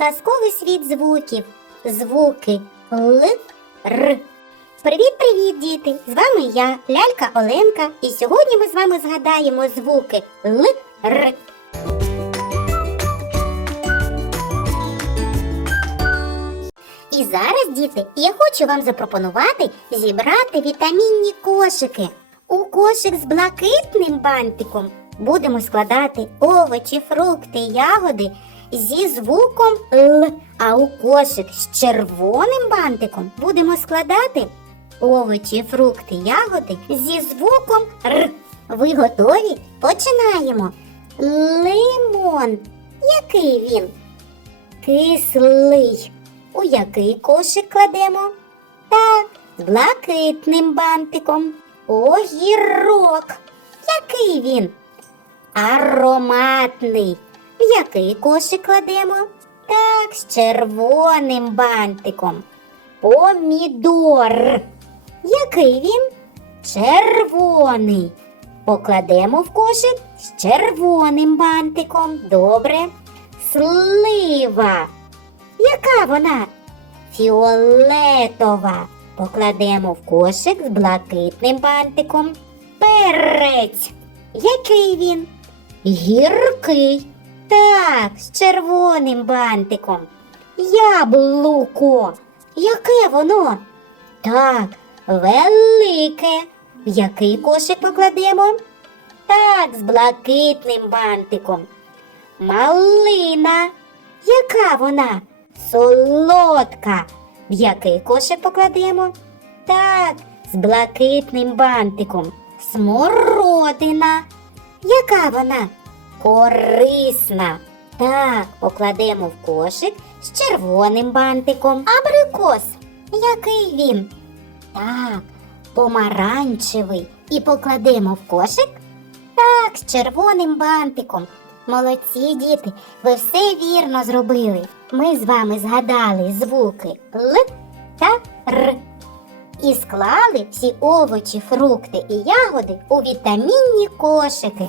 казковий світ звуків. Звуки Л, Р. Привіт-привіт, діти! З вами я, лялька Оленка, і сьогодні ми з вами згадаємо звуки Л, Р. І зараз, діти, я хочу вам запропонувати зібрати вітамінні кошики. У кошик з блакитним бантиком будемо складати овочі, фрукти, ягоди зі звуком Л. А у кошик з червоним бантиком будемо складати овочі, фрукти, ягоди зі звуком Р. Ви готові? Починаємо. Лимон. Який він? Кислий. У який кошик кладемо? Так, з блакитним бантиком. Огірок. Який він? Ароматний. В який кошик кладемо? Так, з червоним бантиком. Помідор. Який він? Червоний. Покладемо в кошик з червоним бантиком. Добре. Слива. Яка вона? Фіолетова. Покладемо в кошик з блакитним бантиком. Перець. Який він? Гіркий. Так, з червоним бантиком. Яблуко. Яке воно? Так, велике. В який кошик покладемо? Так, з блакитним бантиком. Малина. Яка вона? Солодка. В який кошик покладемо? Так, з блакитним бантиком. Смородина. Яка вона? Корисна. Так, покладемо в кошик з червоним бантиком. Абрикос. Який він? Так, помаранчевий. І покладемо в кошик? Так, з червоним бантиком. Молодці, діти, ви все вірно зробили. Ми з вами згадали звуки Л та Р. І склали всі овочі, фрукти і ягоди у вітамінні кошики.